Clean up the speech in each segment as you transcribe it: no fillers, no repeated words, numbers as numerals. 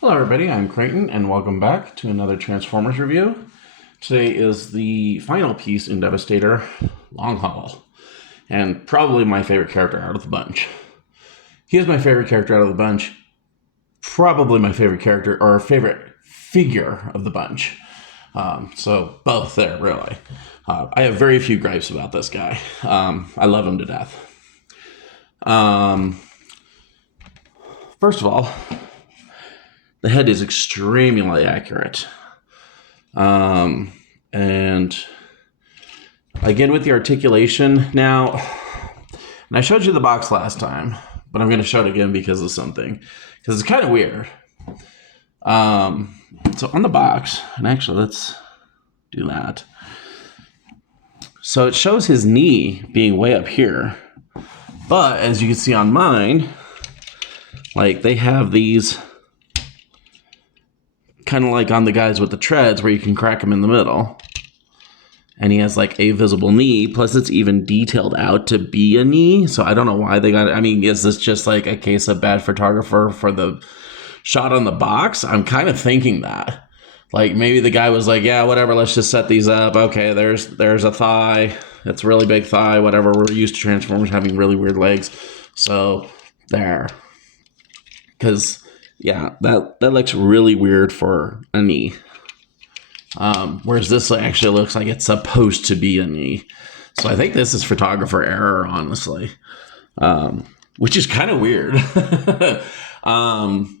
Hello everybody, I'm Creighton and welcome back to another Transformers review. Today is the final piece in Devastator, Longhaul, and probably my favorite character out of the bunch. He is my favorite character out of the bunch, probably my favorite character, or favorite figure of the bunch. So both there, really. I have very few gripes about this guy. I love him to death. First of all, the head is extremely accurate. And again with the articulation now, and I showed you the box last time, but I'm going to show it again because of something, because it's kind of weird. So on the box, and actually let's do that. So it shows his knee being way up here, but as you can see on mine, like they have these kind of like on the guys with the treads where you can crack them in the middle. And he has like a visible knee, plus it's even detailed out to be a knee. So I don't know why they got it. I mean, is this just like a case of bad photographer for the shot on the box? I'm kind of thinking that. Like maybe the guy was like, yeah, whatever, let's just set these up. Okay, there's a thigh. It's a really big thigh, whatever. We're used to Transformers having really weird legs. So there. Because, yeah, that looks really weird for a knee. Whereas this actually looks like it's supposed to be a knee. So I think this is photographer error, honestly. Which is kind of weird. And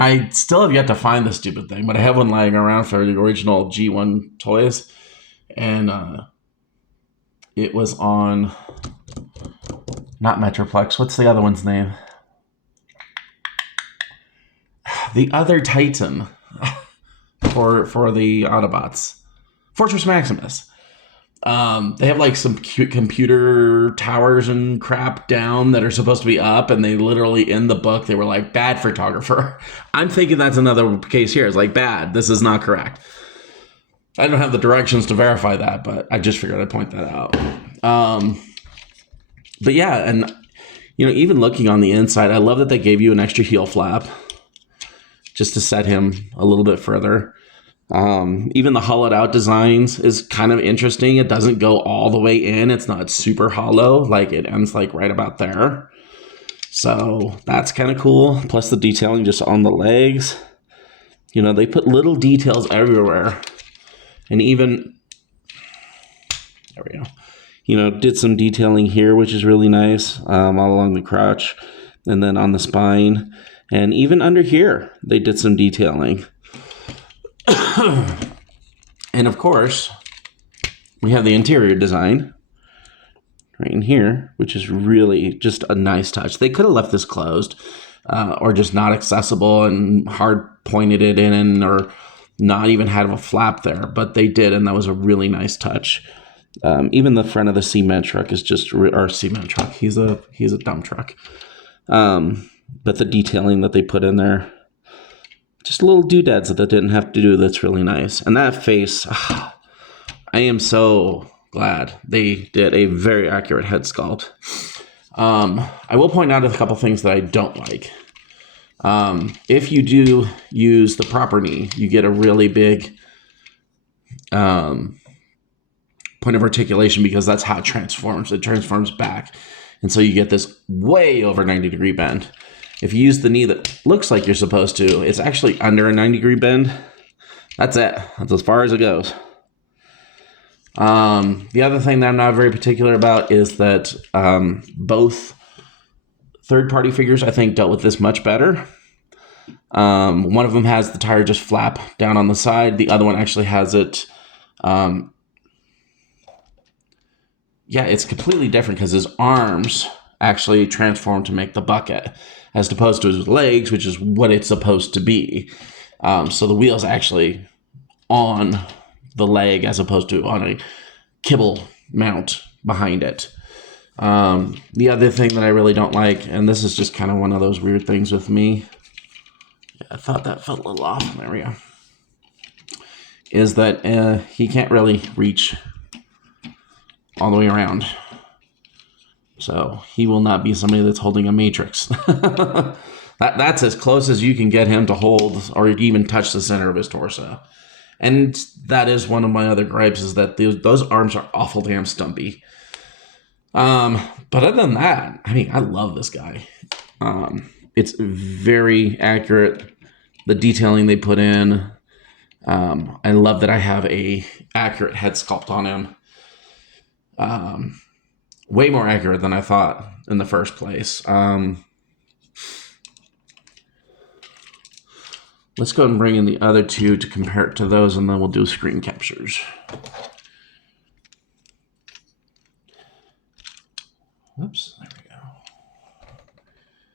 I still have yet to find this stupid thing, but I have one lying around for the original G1 toys. And it was on, not Metroplex, what's the other one's name? The other Titan for the Autobots, Fortress Maximus. They have like some cute computer towers and crap down that are supposed to be up, and they literally in the book they were like bad photographer. I'm thinking that's another case here. It's like bad. This is not correct. I don't have the directions to verify that, but I just figured I'd point that out. But yeah, and even looking on the inside, I love that they gave you an extra heel flap, just to set him a little bit further. Even the hollowed out designs is kind of interesting. It doesn't go all the way in. It's not super hollow. Like it ends like right about there. So that's kind of cool. Plus the detailing just on the legs. They put little details everywhere. And even, there we go. Did some detailing here, which is really nice, all along the crotch. And then on the spine. And even under here, they did some detailing. And of course, we have the interior design right in here, which is really just a nice touch. They could have left this closed or just not accessible and hard pointed it in, or not even had a flap there, but they did, and that was a really nice touch. Even the front of the cement truck is just, or cement truck. He's a dump truck. But the detailing that they put in there, just little doodads that they didn't have to do, that's really nice. And that face, I am so glad they did a very accurate head sculpt. I will point out a couple things that I don't like. If you do use the proper knee, you get a really big point of articulation, because that's how it transforms. It transforms back. And so you get this way over 90-degree bend. If you use the knee that looks like you're supposed to, it's actually under a 90-degree bend. That's it. That's as far as it goes. The other thing that I'm not very particular about is that both third-party figures, I think, dealt with this much better. One of them has the tire just flap down on the side. The other one actually has it... it's completely different because his arms actually transform to make the bucket, as opposed to his legs, which is what it's supposed to be. So the wheel's actually on the leg as opposed to on a kibble mount behind it. The other thing that I really don't like, and this is just kind of one of those weird things with me, I thought that felt a little off. There we go. Is that he can't really reach all the way around. So he will not be somebody that's holding a matrix. That's as close as you can get him to hold or even touch the center of his torso. And that is one of my other gripes, is that those arms are awful damn stumpy. But other than that, I mean, I love this guy. It's very accurate. The detailing they put in. I love that I have a accurate head sculpt on him. Way more accurate than I thought in the first place. Let's go and bring in the other two to compare it to those, and then we'll do screen captures. Oops, there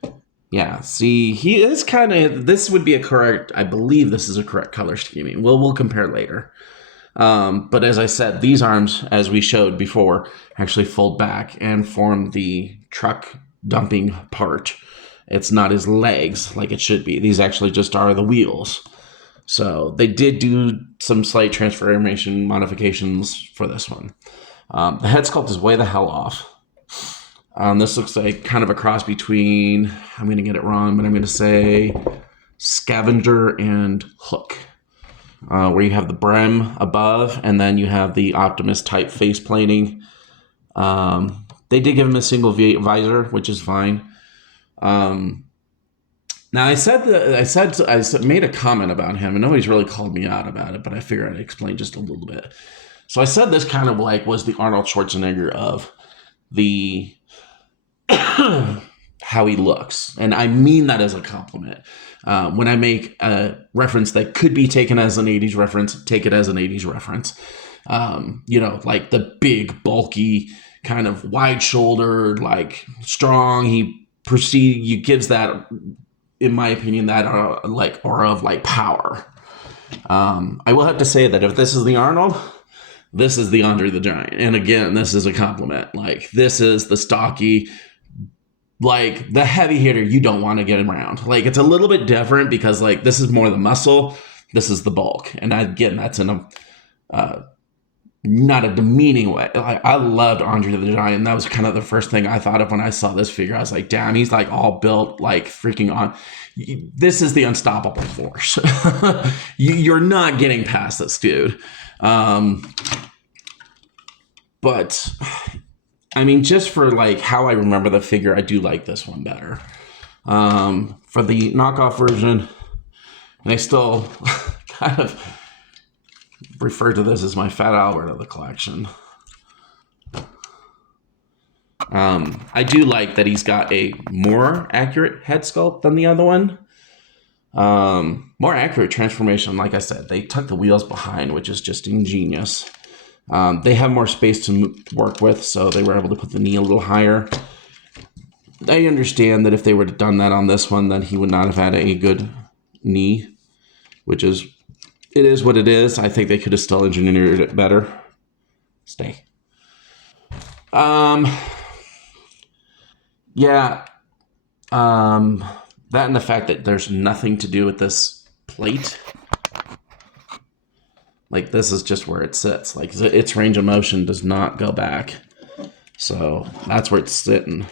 we go. Yeah, see, he is kind of, this would be a correct, I believe this is a correct color scheming. We'll compare later. But as I said, these arms, as we showed before, actually fold back and form the truck dumping part. It's not his legs like it should be. These actually just are the wheels. So they did do some slight transformation modifications for this one. The head sculpt is way the hell off. This looks like kind of a cross between, I'm going to get it wrong, but I'm going to say Scavenger and Hook. Where you have the brim above, and then you have the Optimus type face plating. They did give him a single visor, which is fine. Now I made a comment about him, and nobody's really called me out about it, but I figured I'd explain just a little bit. So I said this kind of like was the Arnold Schwarzenegger of the how he looks, and I mean that as a compliment. When I make a reference that could be taken as an 80s reference, take it as an 80s reference. Like the big, bulky, kind of wide-shouldered, like strong. He gives that, in my opinion, that aura of like power. I will have to say that if this is the Arnold, this is the Andre the Giant. And again, this is a compliment. Like, this is the stocky, like the heavy hitter you don't want to get him around. Like, it's a little bit different because like this is more the muscle, this is the bulk. And again, that's in a not a demeaning way. Like, I loved Andre the Giant. And that was kind of the first thing I thought of when I saw this figure. I was like, damn, he's like all built like freaking on. This is the unstoppable force. You're not getting past this dude. But I mean, just for like how I remember the figure, I do like this one better. For the knockoff version, and I still kind of refer to this as my Fat Albert of the collection. I do like that he's got a more accurate head sculpt than the other one. More accurate transformation, like I said, they tuck the wheels behind, which is just ingenious. They have more space to work with, so they were able to put the knee a little higher. I understand that if they would have done that on this one, then he would not have had a good knee, which is, it is what it is. I think they could have still engineered it better. Stay. Yeah. That and the fact that there's nothing to do with this plate. Like, this is just where it sits. Like, its range of motion does not go back. So that's where it's sitting.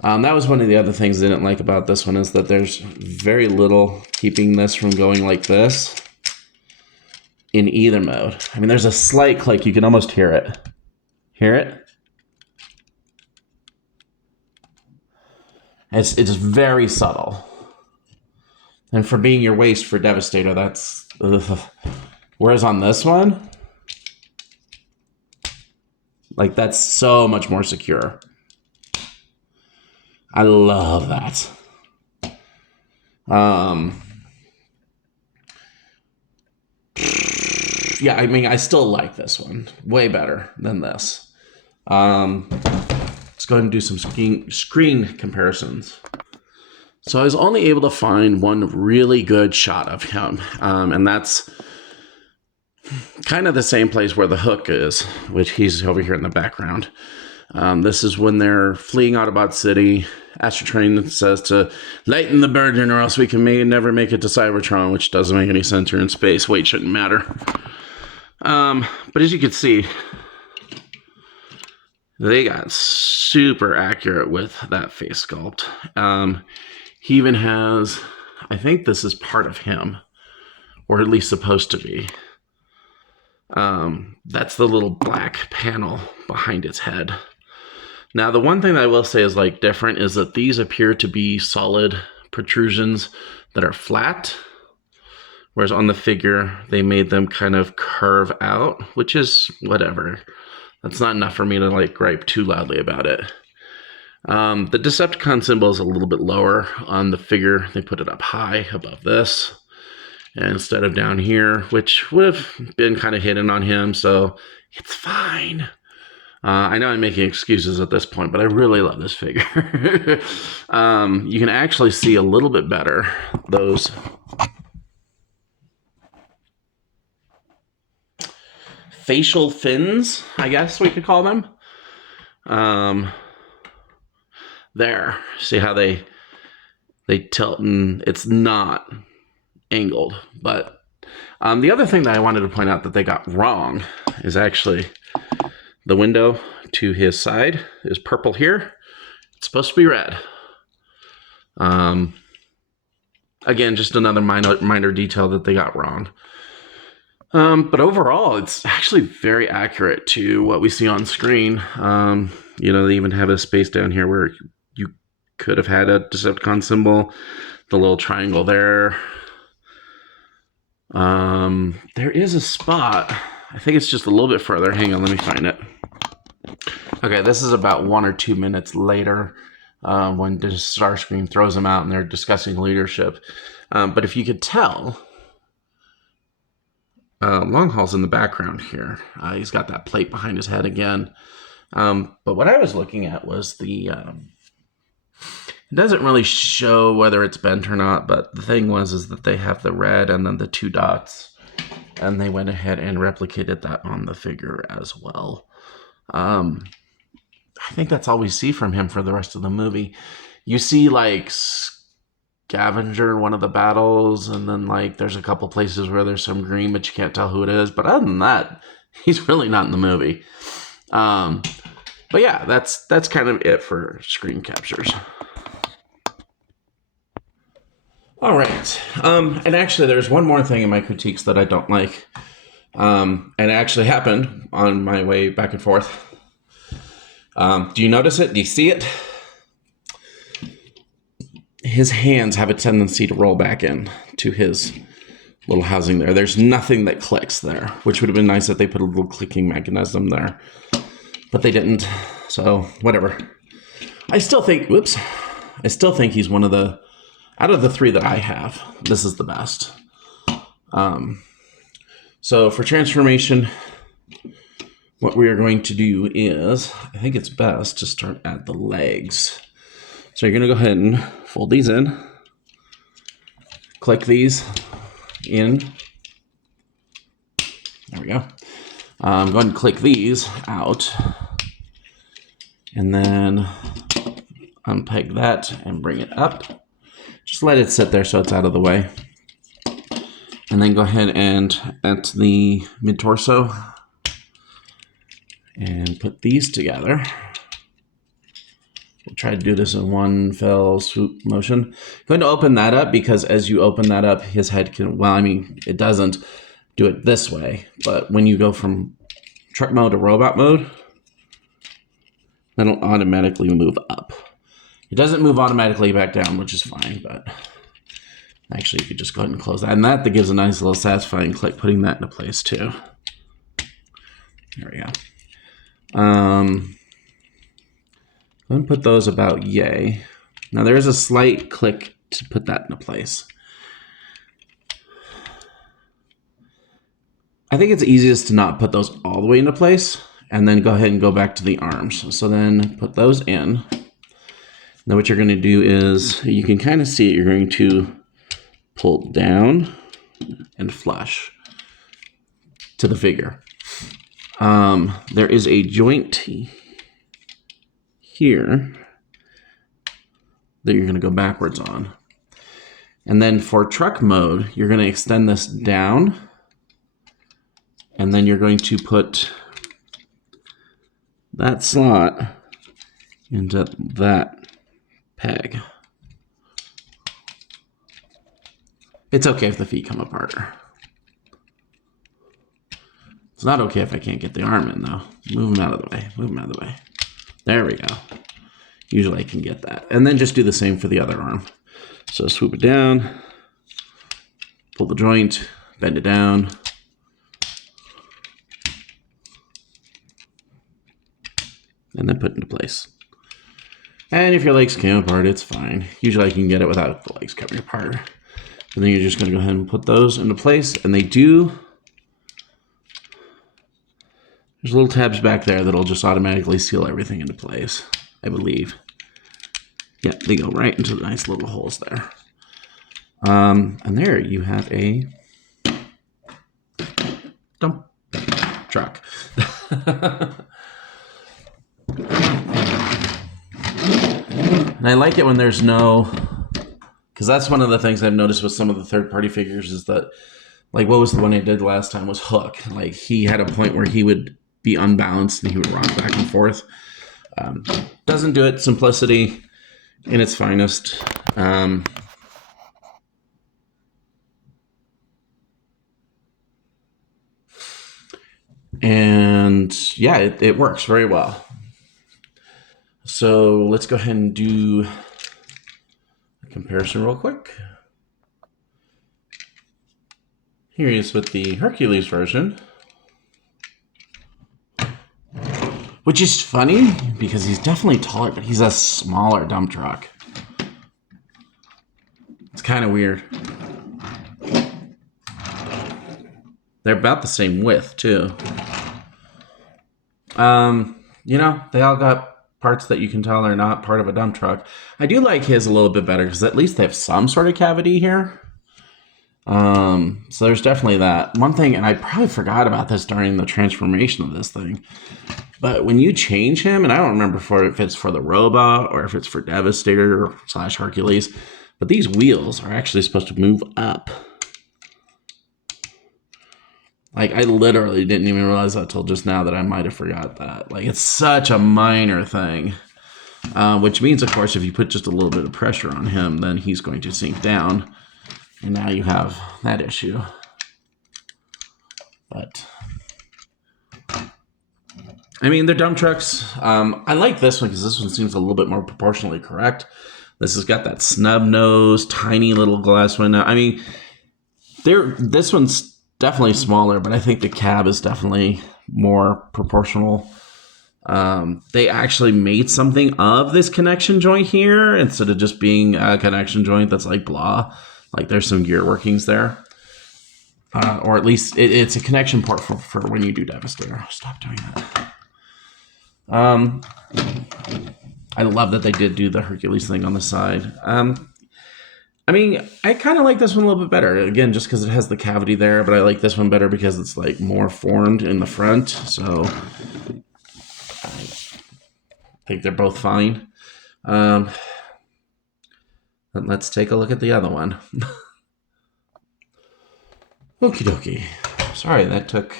That was one of the other things I didn't like about this one, is that there's very little keeping this from going like this in either mode. I mean, there's a slight click. You can almost hear it. Hear it? It's very subtle. And for being your waist for Devastator, that's... Ugh. Whereas on this one, like, that's so much more secure. I love that. Yeah, I mean, I still like this one way better than this. Let's go ahead and do some screen comparisons. So I was only able to find one really good shot of him, and that's kind of the same place where the Hook is, which he's over here in the background. This is when they're fleeing Autobot City. Astrotrain says to lighten the burden or else we can never make it to Cybertron, which doesn't make any sense. You're in space. Weight shouldn't matter. But as you can see, They got super accurate with that face sculpt. He even has, I think this is part of him, or at least supposed to be. That's the little black panel behind its head. Now, the one thing that I will say is like different is that these appear to be solid protrusions that are flat, whereas on the figure, they made them kind of curve out, which is whatever. That's not enough for me to like gripe too loudly about it. The Decepticon symbol is a little bit lower on the figure. They put it up high above this instead of down here, which would have been kind of hidden on him, so it's fine. I know I'm making excuses at this point, but I really love this figure. You can actually see a little bit better those facial fins, I guess we could call them. There, see how they tilt, and it's not angled. But the other thing that I wanted to point out that they got wrong is actually the window to his side is purple here. It's supposed to be red. Again, just another minor detail that they got wrong. But overall, it's actually very accurate to what we see on screen. You know, they even have a space down here where you could have had a Decepticon symbol, the little triangle there. There is a spot. I think it's just a little bit further. Hang on, let me find it. Okay, this is about 1 or 2 minutes later when Starscream throws them out and they're discussing leadership. But if you could tell, Longhaul's in the background here. He's got that plate behind his head again. But what I was looking at was the... it doesn't really show whether it's bent or not, but the thing is that they have the red and then the 2 dots. And they went ahead and replicated that on the figure as well. I think that's all we see from him for the rest of the movie. You see, like, Scavenger in one of the battles, and then, like, there's a couple places where there's some green, but you can't tell who it is. But other than that, he's really not in the movie. But yeah, that's kind of it for screen captures. All right. And actually, there's one more thing in my critiques that I don't like. And it actually happened on my way back and forth. Do you notice it? Do you see it? His hands have a tendency to roll back in to his little housing there. There's nothing that clicks there, which would have been nice if they put a little clicking mechanism there. But they didn't, so whatever. I still think he's one of the, out of the 3 that I have, this is the best. So for transformation, what we are going to do is, I think it's best to start at the legs. So you're going to go ahead and fold these in, click these in. There we go. Go ahead and click these out, and then unpeg that and bring it up. Just let it sit there so it's out of the way. And then go ahead and at the mid-torso and put these together. We'll try to do this in one fell swoop motion. Go ahead and open that up, because as you open that up, his head can, well, I mean, it doesn't do it this way, but when you go from truck mode to robot mode, that'll automatically move up. It doesn't move automatically back down, which is fine, but actually you could just go ahead and close that. And that gives a nice little satisfying click, putting that into place too. There we go. I'm going to put those about yay. Now there is a slight click to put that into place. I think it's easiest to not put those all the way into place, and then go ahead and go back to the arms. So then put those in. Now what you're going to do is, you can kind of see it, you're going to pull down and flush to the figure. There is a joint here that you're going to go backwards on. And then for truck mode, you're going to extend this down, and then you're going to put that slot into that peg. It's okay if the feet come apart. It's not okay if I can't get the arm in, though. Move them out of the way. Move them out of the way. There we go. Usually I can get that. And then just do the same for the other arm. So swoop it down, pull the joint, bend it down. And then put it into place. And if your legs came apart, it's fine. Usually I can get it without the legs coming apart. And then you're just going to go ahead and put those into place. And they do... There's little tabs back there that'll just automatically seal everything into place, I believe. Yeah, they go right into the nice little holes there. And there you have a dump truck. And I like it when there's no... Because that's one of the things I've noticed with some of the third-party figures is that, like, what was the one I did last time was Hook. Like, he had a point where he would be unbalanced and he would rock back and forth. Doesn't do it. Simplicity in its finest. And yeah, it works very well. So let's go ahead and do a comparison real quick. Here he is with the Hercules version. Which is funny because he's definitely taller, but he's a smaller dump truck. It's kind of weird. They're about the same width, too. You know, they all got parts that you can tell are not part of a dump truck. I do like his a little bit better because at least they have some sort of cavity here. So there's definitely that. One thing, and I probably forgot about this during the transformation of this thing, but when you change him, and I don't remember if it's for the robot or if it's for Devastator / Hercules, but these wheels are actually supposed to move up. Like, I literally didn't even realize that till just now that I might have forgot that. Like, it's such a minor thing. Which means, of course, if you put just a little bit of pressure on him, then he's going to sink down. And now you have that issue. But, I mean, they're dump trucks. I like this one because this one seems a little bit more proportionally correct. This has got that snub nose, tiny little glass window. I mean, this one's definitely smaller, but I think the cab is definitely more proportional. They actually made something of this connection joint here instead of just being a connection joint that's like blah. Like there's some gear workings there. Or at least it's a connection port for when you do Devastator. Stop doing that. I love that they did do the Hercules thing on the side. I mean, I kind of like this one a little bit better. Again, just because it has the cavity there, but I like this one better because it's like more formed in the front. So I think they're both fine. Then let's take a look at the other one. Okie dokie. Sorry, that took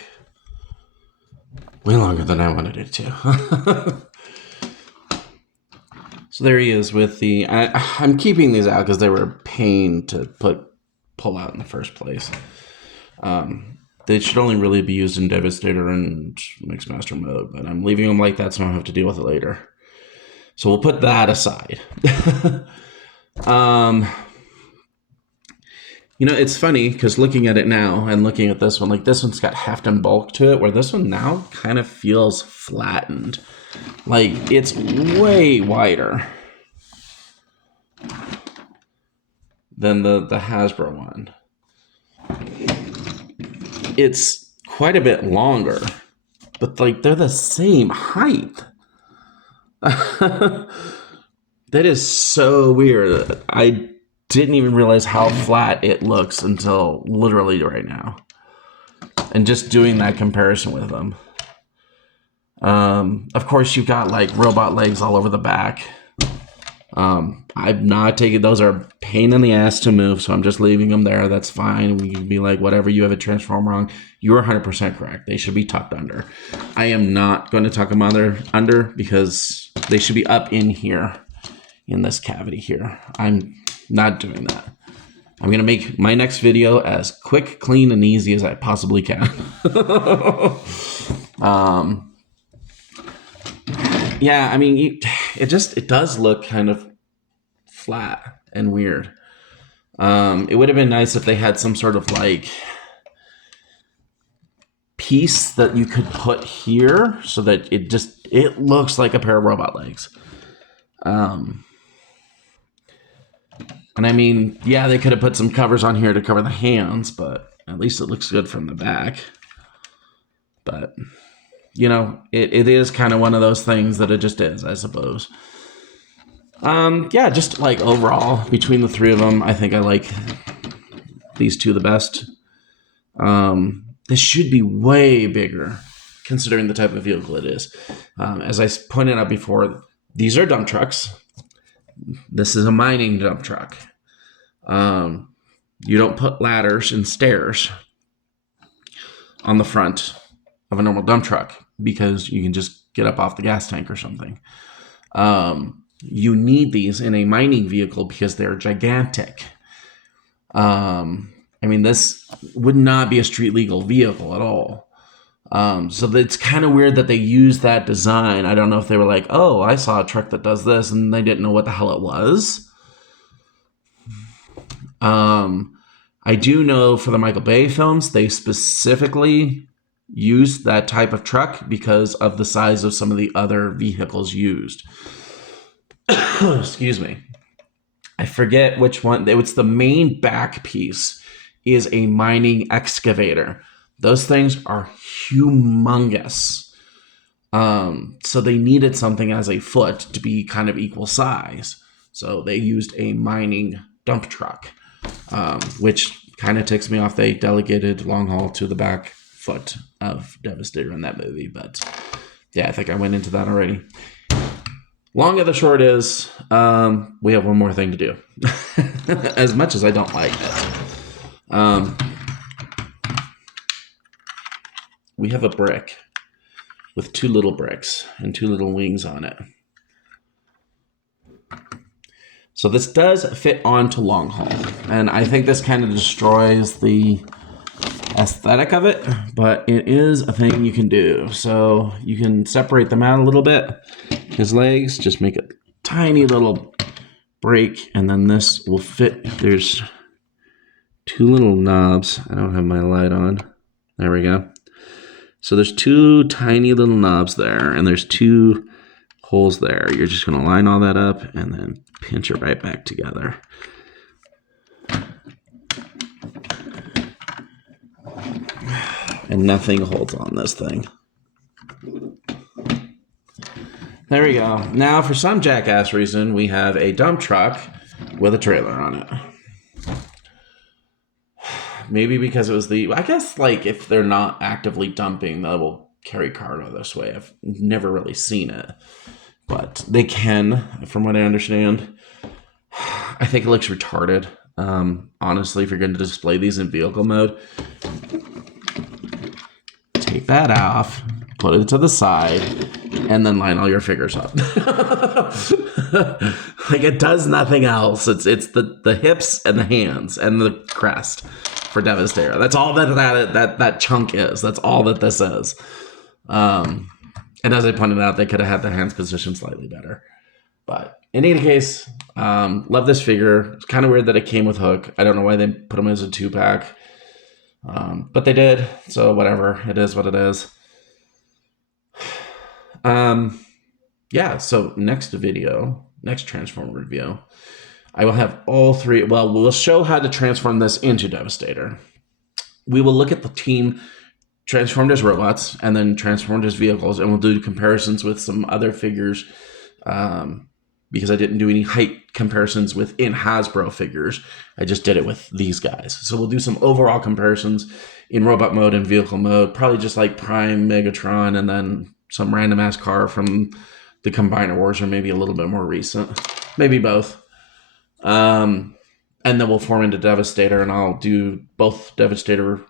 way longer than I wanted it to. So there he is with the... I'm keeping these out because they were a pain to pull out in the first place. They should only really be used in Devastator and Mixmaster mode, but I'm leaving them like that so I don't have to deal with it later. So we'll put that aside. You know, it's funny because looking at it now and looking at this one, like this one's got heft and bulk to it, where this one now kind of feels flattened. Like, it's way wider than the Hasbro one. It's quite a bit longer, but, like, they're the same height. That is so weird. I didn't even realize how flat it looks until literally right now. And just doing that comparison with them. Of course, you've got like robot legs all over the back. I've not taken, those are pain in the ass to move, so I'm just leaving them there. That's fine. We can be like, whatever, you have a transform wrong. You're 100% correct. They should be tucked under. I am not going to tuck them under because they should be up in here, in this cavity here. I'm not doing that. I'm going to make my next video as quick, clean, and easy as I possibly can. Yeah, I mean, it does look kind of flat and weird. It would have been nice if they had some sort of like piece that you could put here so that it looks like a pair of robot legs. And I mean, yeah, they could have put some covers on here to cover the hands, but at least it looks good from the back. But, you know, it is kind of one of those things that it just is, I suppose. Yeah, just like overall, between the three of them, I think I like these two the best. This should be way bigger, considering the type of vehicle it is. As I pointed out before, these are dump trucks. This is a mining dump truck. You don't put ladders and stairs on the front of a normal dump truck because you can just get up off the gas tank or something. You need these in a mining vehicle because they're gigantic. I mean, this would not be a street legal vehicle at all. So it's kind of weird that they use that design. I don't know if they were like, oh, I saw a truck that does this, and they didn't know what the hell it was. I do know for the Michael Bay films, they specifically used that type of truck because of the size of some of the other vehicles used. Excuse me. I forget which one. It's the main back piece is a mining excavator. Those things are humongous. So they needed something as a foot to be kind of equal size. So they used a mining dump truck, which kind of ticks me off. They delegated Longhaul to the back foot of Devastator in that movie. But yeah, I think I went into that already. Long of the short is, we have one more thing to do. As much as I don't like it. We have a brick with two little bricks and two little wings on it. So this does fit onto Longhaul, and I think this kind of destroys the aesthetic of it, but it is a thing you can do. So you can separate them out a little bit. His legs, just make a tiny little break, and then this will fit. There's two little knobs. I don't have my light on. There we go. So there's two tiny little knobs there, and there's two holes there. You're just going to line all that up and then pinch it right back together. And nothing holds on this thing. There we go. Now, for some jackass reason, we have a dump truck with a trailer on it. Maybe because it was I guess, like, if they're not actively dumping, they will carry cargo this way. I've never really seen it. But they can, from what I understand. I think it looks retarded. Honestly, if you're going to display these in vehicle mode, take that off, put it to the side, and then line all your figures up. Like, it does nothing else. It's the hips and the hands and the crest for Devastator. That's all that chunk is. That's all that this is. And as I pointed out, they could have had the hands positioned slightly better. But in any case, love this figure. It's kind of weird that it came with Hook. I don't know why they put him as a 2-pack. But they did. So whatever. It is what it is. Yeah, so next Transformer review, I will have all three. Well, we'll show how to transform this into Devastator. We will look at the team transformed as robots and then transformed as vehicles, and we'll do comparisons with some other figures, because I didn't do any height comparisons within Hasbro figures. I just did it with these guys. So we'll do some overall comparisons in robot mode and vehicle mode, probably just like Prime, Megatron, and then some random ass car from the Combiner Wars, or maybe a little bit more recent. Maybe both. and then we'll form into Devastator, and I'll do both Devastator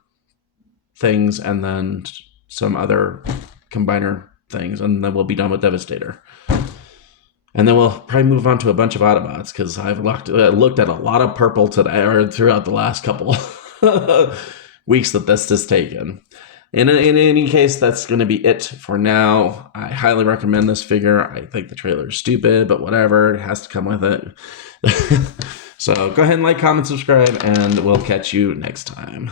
things and then some other combiner things, and then we'll be done with Devastator. And then we'll probably move on to a bunch of Autobots, because I've looked at a lot of purple today, or throughout the last couple weeks that this has taken. In any case, that's going to be it for now. I highly recommend this figure. I think the trailer is stupid, but whatever. It has to come with it. So go ahead and like, comment, subscribe, and we'll catch you next time.